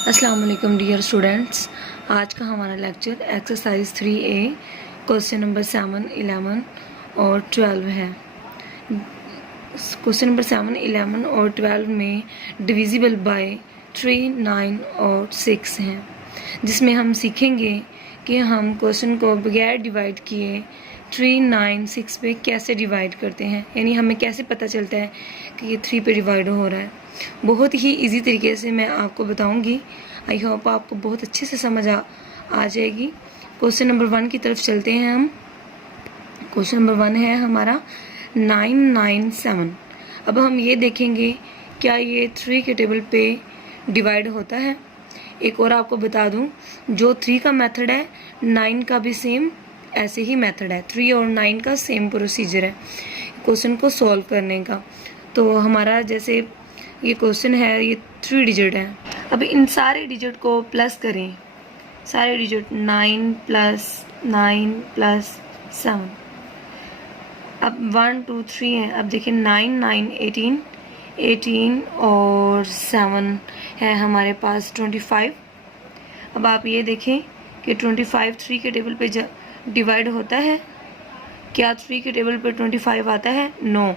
अस्सलाम वालेकुम dear students. आज का हमारा lecture exercise 3A question number 7, 11 और 12 है। क्वेश्चन नंबर 7, 11 और 12 में डिविजिबल बाय 3, 9 और 6 हैं, जिसमें हम सीखेंगे कि हम क्वेश्चन को बगैर डिवाइड किए 3, 9, 6 पे कैसे डिवाइड करते हैं, यानी हमें कैसे पता चलता है कि ये 3 पे डिवाइड हो रहा है। बहुत ही इजी तरीके से मैं आपको बताऊंगी। आई होप आपको बहुत अच्छे से समझ आ जाएगी। क्वेश्चन नंबर 1 की तरफ चलते हैं हम। क्वेश्चन नंबर 1 है हमारा 997। अब हम ये देखेंगे क्या ये 3 के टेबल पे डिवाइड होता है। एक और आपको बता दूं, जो 3 का मेथड है 9 का भी सेम ऐसे ही मेथड है। 3 और 9 का सेम प्रोसीजर है क्वेश्चन को सॉल्व करने का। तो हमारा जैसे ये क्वेश्चन है, ये 3 डिजिट है। अब इन सारे डिजिट को प्लस करें, सारे डिजिट 9 प्लस 9 प्लस 7। अब 1 2 3 है। अब देखिए 9 9 18 18 और 7 है हमारे पास 25। अब आप ये देखें कि 25 3 के टेबल पे डिवाइड होता है। क्या 3 के टेबल पे 25 आता है? नो।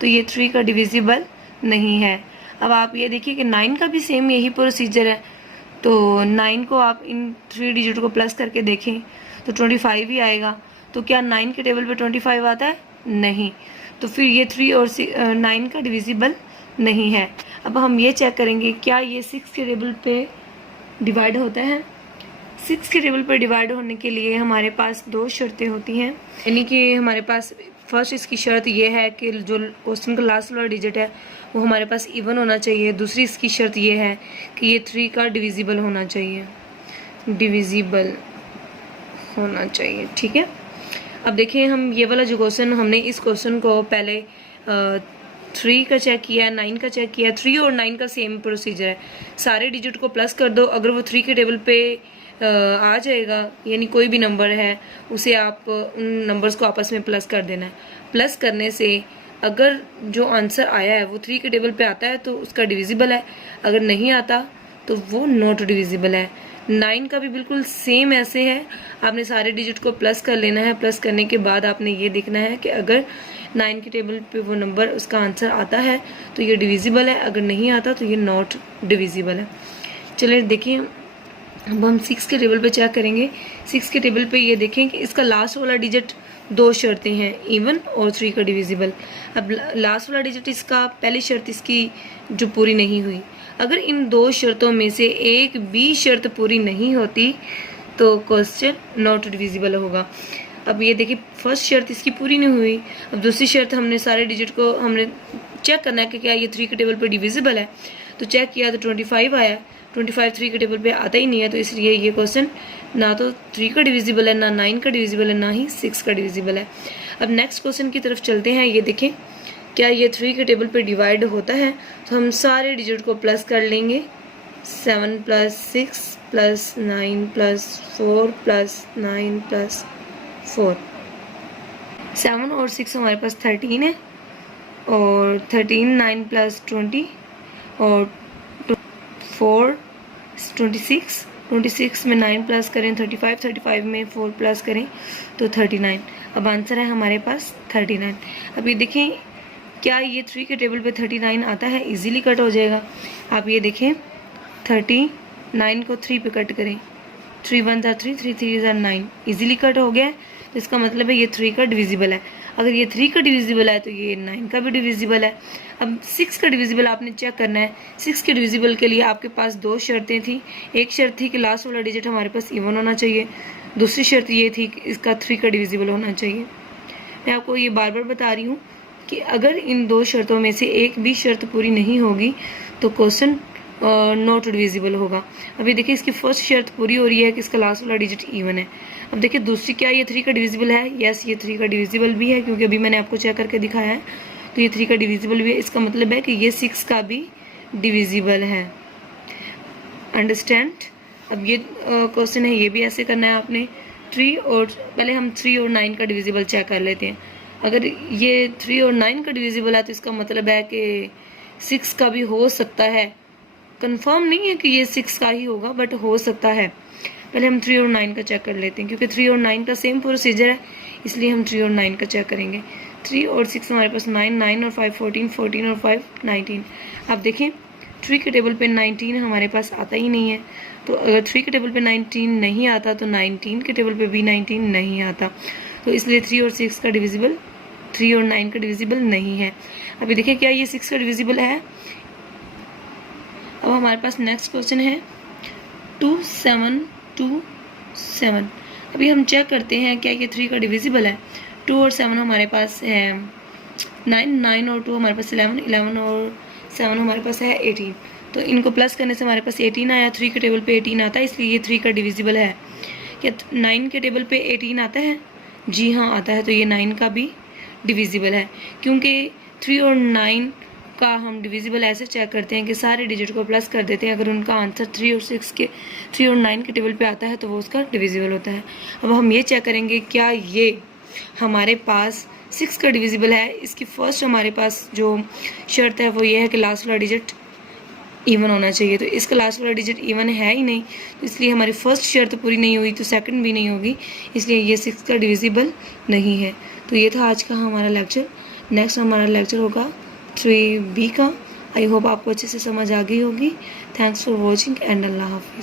तो ये 3 का डिविजिबल नहीं है। अब आप ये देखिए कि 9 का भी सेम यही प्रोसीजर है। तो 9 को आप इन 3 डिजिट को प्लस करके देखें तो 25 ही आएगा। तो क्या 9 के टेबल पे 25 आता है? नहीं। तो फिर ये 3 और 9 का डिविजिबल नहीं है। अब हम ये चेक करेंगे क्या ये 6 के टेबल पे डिवाइड होता है। 6 के टेबल पर डिवाइड होने के लिए हमारे पास 2 शर्तें होती हैं, यानी कि हमारे पास फर्स्ट इसकी शर्त ये है कि जो क्वेश्चन का लास्ट वाला डिजिट है वो हमारे पास इवन होना चाहिए। दूसरी इसकी शर्त ये है कि ये 3 का डिविजिबल होना चाहिए, डिविजिबल होना चाहिए। ठीक है। अब देखिए हम ये वाला जो क्वेश्चन, हमने इस क्वेश्चन को पहले 3 का चेक किया, 9 का चेक किया। 3 और 9 का सेम प्रोसीजर है। सारे डिजिट को प्लस कर दो, अगर वो 3 के टेबल पे आ जाएगा, यानी कोई भी नंबर है उसे आप उन नंबर्स को आपस में प्लस कर देना है। प्लस करने से अगर जो आंसर आया है वो 3 के टेबल पे आता है तो उसका डिविजिबल है, अगर नहीं आता तो वो नॉट डिविजिबल है। 9 का भी बिल्कुल सेम ऐसे है। आपने सारे डिजिट को प्लस कर लेना है। प्लस करने के बाद आपने ये देखना है कि अगर 9 के टेबल पे वो नंबर उसका आंसर आता है तो ये डिविजिबल है, अगर नहीं आता तो ये नॉट डिविजिबल है। चलिए देखिए अब हम 6 के टेबल पे चेक करेंगे। 6 के टेबल पे ये देखें कि इसका लास्ट वाला डिजिट 2 शर्तें हैं, इवन और 3 का डिविजिबल। अब लास्ट वाला डिजिट इसका, पहली शर्त इसकी जो पूरी नहीं हुई, अगर इन 2 शर्तों में से एक भी शर्त पूरी नहीं होती तो क्वेश्चन नॉट डिविजिबल होगा। अब ये देखिए फर्स्ट शर्त इसकी पूरी नहीं हुई। अब दूसरी शर्त, हमने सारे डिजिट को हमने चेक करना है कि क्या ये 3 के टेबल पे डिविजिबल है। तो चेक किया तो 25 आया। 25 3 के टेबल पे आता ही नहीं है, तो इसलिए ये क्वेश्चन ना तो 3 का डिविजिबल है, ना 9 का डिविजिबल है, ना ही 6 का डिविजिबल है। अब नेक्स्ट क्वेश्चन की तरफ चलते हैं। ये देखें क्या ये 3 के टेबल पे डिवाइड होता है। तो हम सारे डिजिट को प्लस कर लेंगे। 7 plus 6 plus 9 plus 4 plus 9 plus 4। 7 और 6 हमारे पास 13 है, और 13 9 प्लस 20 और 4 26। 26 में 9 प्लस करें 35, 35 में 4 प्लस करें तो 39। अब आंसर है हमारे पास 39। अब ये देखें क्या ये 3 के टेबल पे 39 आता है, इजीली कट हो जाएगा। आप ये देखें 39 को 3 पे कट करें, 3 1 3 3 3 9, इजीली कट हो गया है। तो इसका मतलब है ये 3 का डिविजिबल है। अगर ये 3 का डिविजिबल है तो ये 9 का भी डिविजिबल है। अब 6 का डिविजिबल आपने चेक करना है। 6 के डिविजिबल के लिए आपके पास 2 शर्तें थी। एक शर्त थी कि लास्ट वाला डिजिट हमारे पास इवन होना चाहिए। दूसरी शर्त ये थी कि इसका 3 का डिविजिबल होना चाहिए। मैं आपको ये बार बार बता रही हूँ कि अगर इन 2 शर्तों में से एक भी शर्त पूरी नहीं होगी तो क्वेश्चन नॉट डिविजिबल होगा। अभी देखिए इसकी फर्स्ट शर्त पूरी हो रही है कि इसका लास्ट वाला डिजिट इवन है। अब देखिए दूसरी, क्या ये 3 का डिविजिबल है? यस, ये 3 का डिविजिबल भी है, क्योंकि अभी मैंने आपको चेक करके दिखाया है। तो ये 3 का डिविजिबल भी है। इसका मतलब है कि ये 6 का भी डिविजिबल है। अंडरस्टैंड? अब ये क्वेश्चन है, ये भी ऐसे करना है आपने। 3 और पहले हम 3 और 9 का डिविजिबल चेक कर लेते हैं। अगर ये 3 और 9 का डिविजिबल है तो इसका मतलब है कि 6 का भी हो सकता है कंफर्म नहीं है कि ये 6 का ही होगा, बट हो सकता है। पहले हम 3 और 9 का चेक कर लेते हैं, क्योंकि 3 और 9 का सेम प्रोसीजर है, इसलिए हम 3 और 9 का चेक करेंगे। 3 और 6 हमारे पास 9, 9 और 5 14, 14 और 5 19। अब देखें 3 के टेबल पे 19 हमारे पास आता ही नहीं है, तो अगर 3 के टेबल पे 19 नहीं आता तो 19 के टेबल पे भी 19 नहीं आता, तो इसलिए 3 और 6 का डिविजिबल 3 और 9 का डिविजिबल नहीं है। अभी देखिए क्या ये 6 का डिविजिबल है। अब हमारे पास नेक्स्ट क्वेश्चन है 2 7 2 7। अभी हम चेक करते हैं क्या ये 3 का डिविजिबल है। 2 और 7 हमारे पास है 9, 9 और 2 हमारे पास 11, 11 और 7 हमारे पास है 18। तो इनको प्लस करने से हमारे पास 18 आया। 3 के टेबल पे 18 आता है, इसलिए ये 3 का डिविजिबल है। क्या 9 के टेबल पे 18 आता है? जी हाँ आता है, तो ये 9 का भी डिविजिबल है। क्योंकि 3 और 9 का हम डिविजिबल ऐसे चेक करते हैं कि सारे डिजिट को प्लस कर देते हैं। अगर उनका आंसर 3 और 9 के टेबल पे आता है तो वो उसका डिविजिबल होता है। अब हम ये चेक करेंगे क्या ये हमारे पास 6 का डिविजिबल है। इसकी फर्स्ट हमारे पास जो शर्त है वो ये है कि लास्ट वाला डिजिट इवन होना चाहिए, तो इसका लास्ट वाला डिजिट इवन है ही नहीं, तो इसलिए हमारी फर्स्ट शर्त पूरी नहीं हुई, तो सेकंड भी नहीं होगी, इसलिए ये 6 का डिविजिबल नहीं है। तो ये था आज का हमारा लेक्चर। नेक्स्ट हमारा लेक्चर होगा 3B का। आई होप आपको अच्छे से समझ आ गई होगी। थैंक्स फॉर वॉचिंग एंड अल्लाह हाफिज़।